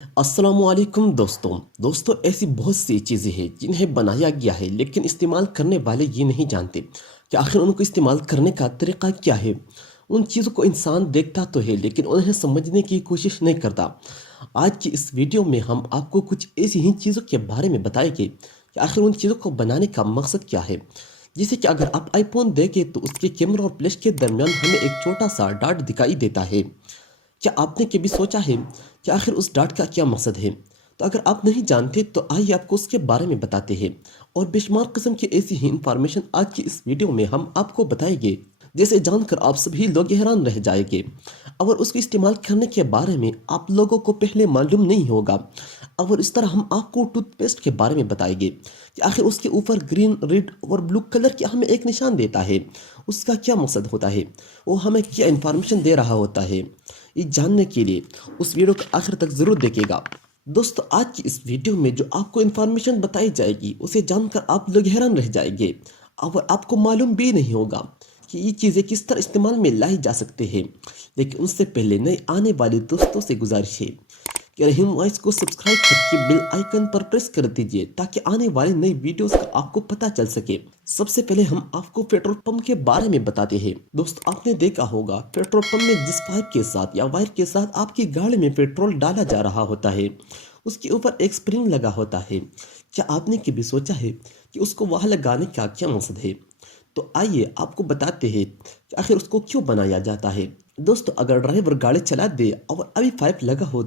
अस्सलामुअलैकुम दोस्तों ऐसी बहुत सी चीज़ें हैं जिन्हें बनाया गया है लेकिन इस्तेमाल करने वाले ये नहीं जानते कि आखिर उनको इस्तेमाल करने का तरीका क्या है। उन चीज़ों को इंसान देखता तो है लेकिन उन्हें समझने की कोशिश नहीं करता। आज की इस वीडियो में हम आपको कुछ ऐसी ही चीज़ों के बारे में बताएंगे कि आखिर उन चीज़ों को बनाने का मकसद क्या है। जैसे कि अगर आप आईफोन देखें तो उसके कैमरा और फ्लैश के दरमियान हमें एक छोटा सा डॉट दिखाई देता है। क्या आपने कभी सोचा है कि आखिर उस डार्ट का क्या मकसद है? तो अगर आप नहीं जानते तो आइए आपको उसके बारे में बताते हैं। और बेशुमार किस्म की ऐसी ही इंफॉर्मेशन आज की इस वीडियो में हम आपको बताएंगे जैसे जानकर आप सभी लोग हैरान रह जाएंगे। और उसको इस्तेमाल करने के बारे में आप लोगों को पहले मालूम नहीं होगा। और इस तरह हम आपको टूथपेस्ट के बारे में बताएंगे कि आखिर उसके ऊपर ग्रीन रेड और ब्लू कलर की हमें एक निशान देता है, उसका क्या मकसद होता है, वो हमें क्या इंफॉर्मेशन दे रहा होता है। ये जानने के लिए उस वीडियो को आखिर तक ज़रूर देखेगा। दोस्तों आज की इस वीडियो में जो आपको इन्फॉर्मेशन बताई जाएगी उसे जानकर आप लोग हैरान रह जाएंगे और आपको मालूम भी नहीं होगा कि ये चीज़ें किस तरह इस्तेमाल में लाई जा सकते हैं। लेकिन उससे पहले नए आने वाले दोस्तों से गुजारिश है कि रहीम वॉइस को सब्सक्राइब करके बेल आइकन पर प्रेस कर दीजिए ताकि आने वाली नई वीडियोस का आपको पता चल सके। सबसे पहले हम आपको पेट्रोल पंप के बारे में बताते हैं। दोस्त आपने देखा होगा पेट्रोल पंप में जिस पाइप के साथ या वायर के साथ आपकी गाड़ी में पेट्रोल डाला जा रहा होता है उसके ऊपर एक स्प्रिंग लगा होता है। क्या आपने कभी सोचा है कि उसको वहां लगाने का क्या मकसद है? तो आइए आपको बताते हैं कि आखिर उसको क्यों बनाया जाता है। दोस्तों अगर ड्राइवर गाड़ी चला दे और अभी पाइप लगा हो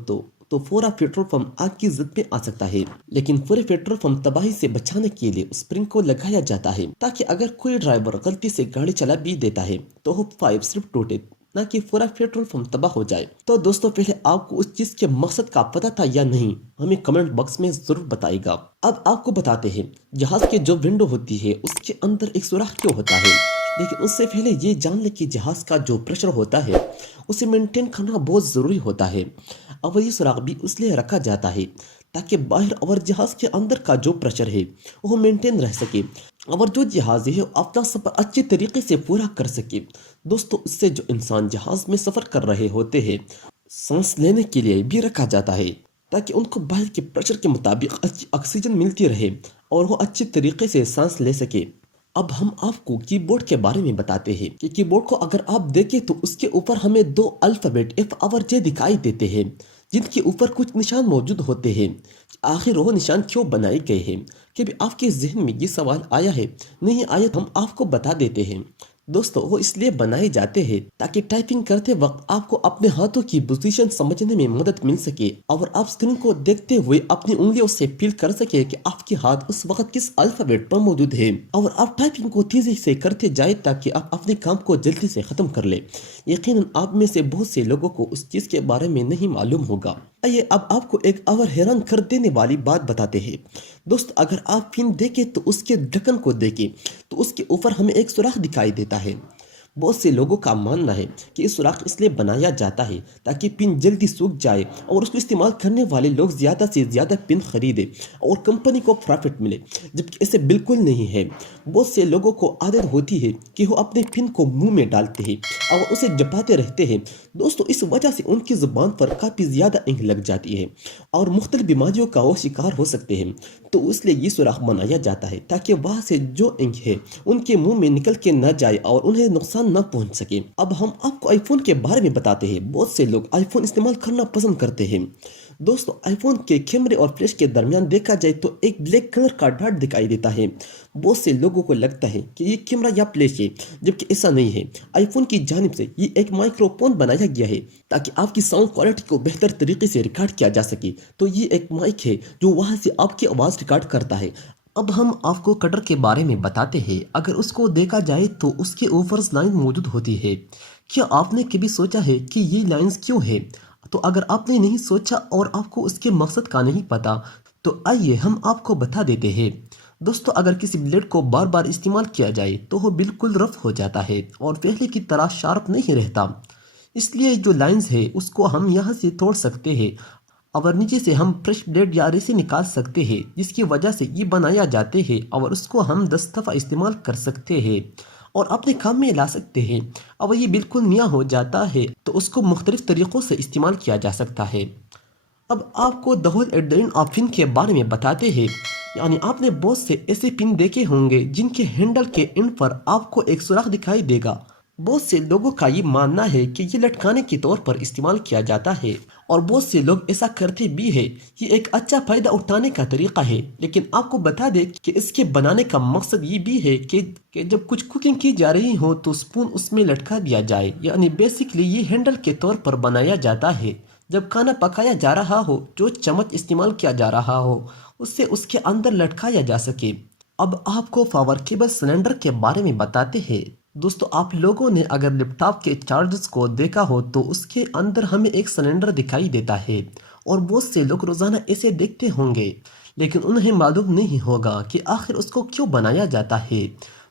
तो पूरा पेट्रोल पंप आग की जद में आ सकता है। लेकिन पूरे पेट्रोल पंप तबाही से बचाने के लिए उस स्प्रिंग को लगाया जाता है ताकि अगर कोई ड्राइवर गलती से गाड़ी चला भी देता है तो वो पाइप सिर्फ टूटे, ना कि पूरा पेट्रोल पंप तबाह हो जाए। तो दोस्तों पहले आपको उस चीज के मकसद का पता था या नहीं, हमें कमेंट बॉक्स में जरूर बताइएगा। अब आपको बताते हैं जहाज के जो विंडो होती है उसके अंदर एक सुराख क्यों होता है। लेकिन उससे पहले ये जान ले कि जहाज का जो प्रेशर होता है उसे मेंटेन करना बहुत ज़रूरी होता है। और ये सुराख भी इसलिए रखा जाता है ताकि बाहर और जहाज के अंदर का जो प्रेशर है वो मेंटेन रह सके और जो जहाज है अपना सफ़र अच्छे तरीके से पूरा कर सके। दोस्तों इससे जो इंसान जहाज में सफ़र कर रहे होते हैं सांस लेने के लिए भी रखा जाता है ताकि उनको बाहर के प्रेशर के मुताबिक अच्छी ऑक्सीजन मिलती रहे और वो अच्छे तरीके से सांस ले सके। अब हम आपको कीबोर्ड के बारे में बताते हैं कि कीबोर्ड को अगर आप देखें तो उसके ऊपर हमें दो अल्फ़ाबेट एफ और जे दिखाई देते हैं जिनके ऊपर कुछ निशान मौजूद होते हैं। आखिर वो निशान क्यों बनाए गए हैं? कभी आपके जहन में ये सवाल आया है? नहीं आया तो हम आपको बता देते हैं। दोस्तों वो इसलिए बनाए जाते हैं ताकि टाइपिंग करते वक्त आपको अपने हाथों की पोजीशन समझने में मदद मिल सके और आप स्क्रीन को देखते हुए अपनी उंगलियों से फील कर सके कि आपके हाथ उस वक्त किस अल्फाबेट पर मौजूद है और आप टाइपिंग को तेजी से करते जाए ताकि आप अपने काम को जल्दी से खत्म कर ले। यकीनन आप में से बहुत से लोगों को उस चीज के बारे में नहीं मालूम होगा। आइए अब आपको एक और हैरान कर देने वाली बात बताते हैं। दोस्त अगर आप पिन देखें तो उसके ढक्कन को देखें तो उसके ऊपर हमें एक सुराख दिखाई देता है। बहुत से लोगों का मानना है कि इस सुराख इसलिए बनाया जाता है ताकि पिन जल्दी सूख जाए और उसको इस्तेमाल करने वाले लोग ज़्यादा से ज़्यादा पिन खरीदें और कंपनी को प्रॉफिट मिले, जबकि ऐसे बिल्कुल नहीं है। बहुत से लोगों को आदत होती है कि वो अपने पिन को मुंह में डालते हैं और उसे जपाते रहते हैं। दोस्तों इस वजह से उनकी ज़ुबान पर काफ़ी ज़्यादा इंक लग जाती है और मुख्तलिफ बीमारियों का वो शिकार हो सकते हैं। तो इसलिए ये सुराख बनाया जाता है ताकि वहाँ से जो इंक है उनके मुंह में निकल के न जाए और उन्हें नुकसान न पहुंच सके। अब हम आपको आईफोन के बारे में बताते हैं। बहुत से लोग आईफोन इस्तेमाल करना पसंद करते हैं। दोस्तों आईफोन के कैमरे और फ्लैश के दरमियान देखा जाए तो एक ब्लैक कलर का डॉट दिखाई देता है। बहुत से लोगों को लगता है कि ये कैमरा या फ्लैश है, जबकि ऐसा नहीं है। आईफोन की जानिब से ये एक माइक्रोफोन बनाया गया है ताकि आपकी साउंड क्वालिटी को बेहतर तरीके से रिकॉर्ड किया जा सके। तो ये एक माइक है जो वहाँ से आपकी आवाज़ रिकॉर्ड करता है। अब हम आपको कटर के बारे में बताते हैं। अगर उसको देखा जाए तो उसके ऊपर लाइन मौजूद होती है। क्या आपने कभी सोचा है कि ये लाइंस क्यों है? तो अगर आपने नहीं सोचा और आपको उसके मकसद का नहीं पता तो आइए हम आपको बता देते हैं। दोस्तों अगर किसी ब्लेड को बार बार इस्तेमाल किया जाए तो वो बिल्कुल रफ हो जाता है और पहले की तरह शार्प नहीं रहता। इसलिए जो लाइंस है उसको हम यहाँ से तोड़ सकते हैं और नीचे से हम फ्रेश ब्लेड या रेसे निकाल सकते हैं, जिसकी वजह से ये बनाया जाते हैं और उसको हम 10 दफ़ा इस्तेमाल कर सकते हैं और अपने काम में ला सकते हैं। और ये बिल्कुल नया हो जाता है तो उसको मुख्तलिफ तरीक़ों से इस्तेमाल किया जा सकता है। اب آپ کو دہول ایڈرین آپ پن کے بارے میں بتاتے ہیں۔ یعنی آپ نے بہت سے ایسے پن دیکھے ہوں گے جن کے ہینڈل کے اینڈ پر آپ کو ایک سوراخ دکھائی دے گا۔ بہت سے لوگوں کا یہ ماننا ہے کہ یہ لٹکانے کے طور پر استعمال کیا جاتا ہے، اور بہت سے لوگ ایسا کرتے بھی ہیں۔ یہ ایک اچھا فائدہ اٹھانے کا طریقہ ہے، لیکن آپ کو بتا دیں کہ اس کے بنانے کا مقصد یہ بھی ہے کہ جب کچھ کوکنگ کی جا رہی ہو تو سپون اس میں لٹکا دیا جائے۔ یعنی بیسیکلی یہ ہینڈل کے طور پر بنایا جاتا ہے۔ جب کھانا پکایا جا رہا ہو، جو چمچ استعمال کیا جا رہا ہو اسے اس کے اندر لٹکایا جا سکے۔ اب آپ کو پاور کیبل سلنڈر کے بارے میں بتاتے ہیں۔ دوستو، آپ لوگوں نے اگر لیپ ٹاپ کے چارجز کو دیکھا ہو تو اس کے اندر ہمیں ایک سلنڈر دکھائی دیتا ہے، اور بہت سے لوگ روزانہ اسے دیکھتے ہوں گے، لیکن انہیں معلوم نہیں ہوگا کہ آخر اس کو کیوں بنایا جاتا ہے۔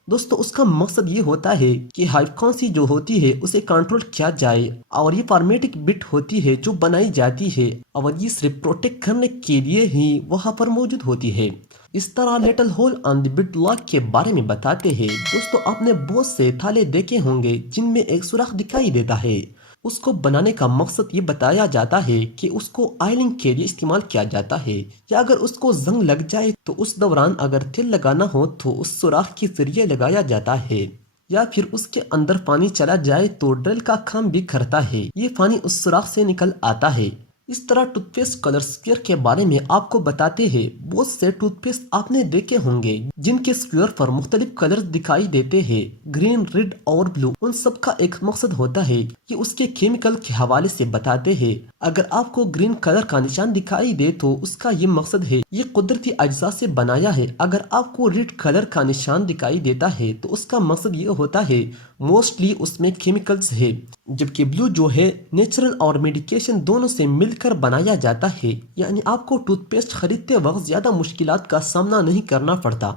دوستو، اس کا مقصد یہ ہوتا ہے کہ فریکوینسی جو ہوتی ہے اسے کنٹرول کیا جائے، اور یہ فارمیٹک بٹ ہوتی ہے جو بنائی جاتی ہے، اور یہ صرف پروٹیکٹ کرنے کے لیے ہی وہاں پر موجود ہوتی ہے۔ اس طرح little hole on the butt lock کے بارے میں بتاتے ہیں۔ دوستو، آپ نے بہت سے تالے دیکھے ہوں گے جن میں ایک سوراخ دکھائی دیتا ہے۔ اس کو بنانے کا مقصد یہ بتایا جاتا ہے کہ اس کو آئلنگ کے لیے استعمال کیا جاتا ہے، یا اگر اس کو زنگ لگ جائے تو اس دوران اگر تیل لگانا ہو تو اس سوراخ کے ذریعے لگایا جاتا ہے، یا پھر اس کے اندر پانی چلا جائے تو ڈرل کا کام بھی کرتا ہے، یہ پانی اس سوراخ سے نکل آتا ہے۔ اس طرح ٹوتھ پیسٹ کلر سکوئر کے بارے میں آپ کو بتاتے ہیں۔ بہت سے ٹوتھ پیسٹ آپ نے دیکھے ہوں گے جن کے سکوئر پر مختلف کلرز دکھائی دیتے ہیں، گرین، ریڈ اور بلو۔ ان سب کا ایک مقصد ہوتا ہے کہ اس کے کیمیکل کے حوالے سے بتاتے ہیں۔ اگر آپ کو گرین کلر کا نشان دکھائی دے تو اس کا یہ مقصد ہے یہ قدرتی اجزاء سے بنایا ہے۔ اگر آپ کو ریڈ کلر کا نشان دکھائی دیتا ہے تو اس کا مقصد یہ ہوتا ہے موسٹلی اس میں کیمیکلز ہے، جبکہ بلو جو ہے نیچرل اور میڈیکیشن دونوں سے مل کر بنایا جاتا ہے۔ یعنی آپ کو ٹوتھ پیسٹ خریدتے وقت زیادہ مشکلات کا سامنا نہیں کرنا پڑتا،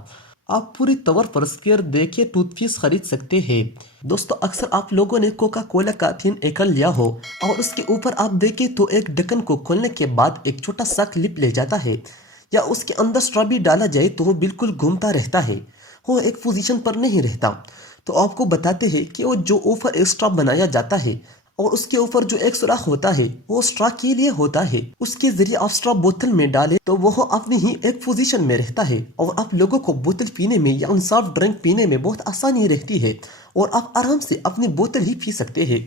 آپ پوری طور پر سکوئر دے کے ٹوتھ پیسٹ خرید سکتے ہیں۔ دوستو، اکثر آپ لوگوں نے کوکا کولا کا تھین ایکل لیا ہو، اور اس کے اوپر آپ دیکھیں تو ایک ڈھکن کو کھولنے کے بعد ایک چھوٹا سا کلپ لے جاتا ہے، یا اس کے اندر اسٹرا ڈالا جائے تو وہ بالکل گھومتا رہتا ہے، وہ ایک پوزیشن پر نہیں رہتا۔ تو آپ کو بتاتے ہیں کہ وہ جو اوپر ایک اسٹرا بنایا جاتا ہے اور اس کے اوپر جو ایک سوراخ ہوتا ہے وہ اسٹرا کے لیے ہوتا ہے، اس کے ذریعے آپ اسٹرا بوتل میں ڈالیں تو وہ اپنی ہی ایک پوزیشن میں رہتا ہے، اور آپ لوگوں کو بوتل پینے میں یا سافٹ ڈرنک پینے میں بہت آسانی رہتی ہے، اور آپ آرام سے اپنی بوتل ہی پی سکتے ہیں۔